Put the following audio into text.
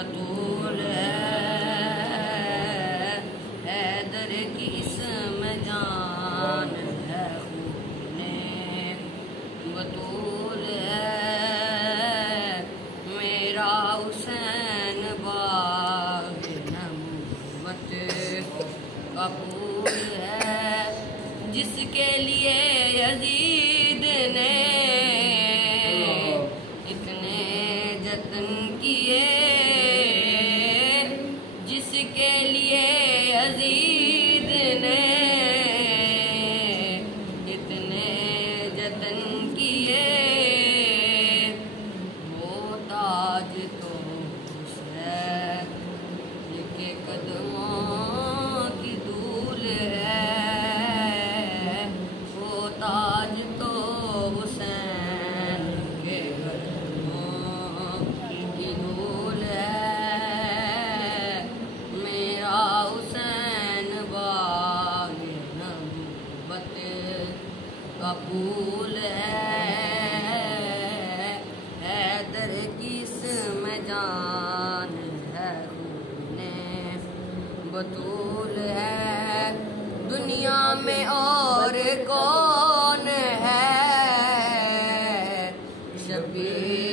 بطول ہے حیدر کی اسم جان ہے خون بطول ہے میرا حسین باغ نبوت کا پھول ہے جس کے لیے یزید نے اتنے جتن کیے جس کے لیے یزید نے اتنے جتن کیے وہ تاج تو حسین کے قدموں کی دھول ہے وہ تاج تو حسین کے قدموں کی دھول ہے میرا حسین باغ نبوت کا پھول ہے حیدر کی اسم جان ہے خون بطول ہے دنیا میں اور کون ہے شبیر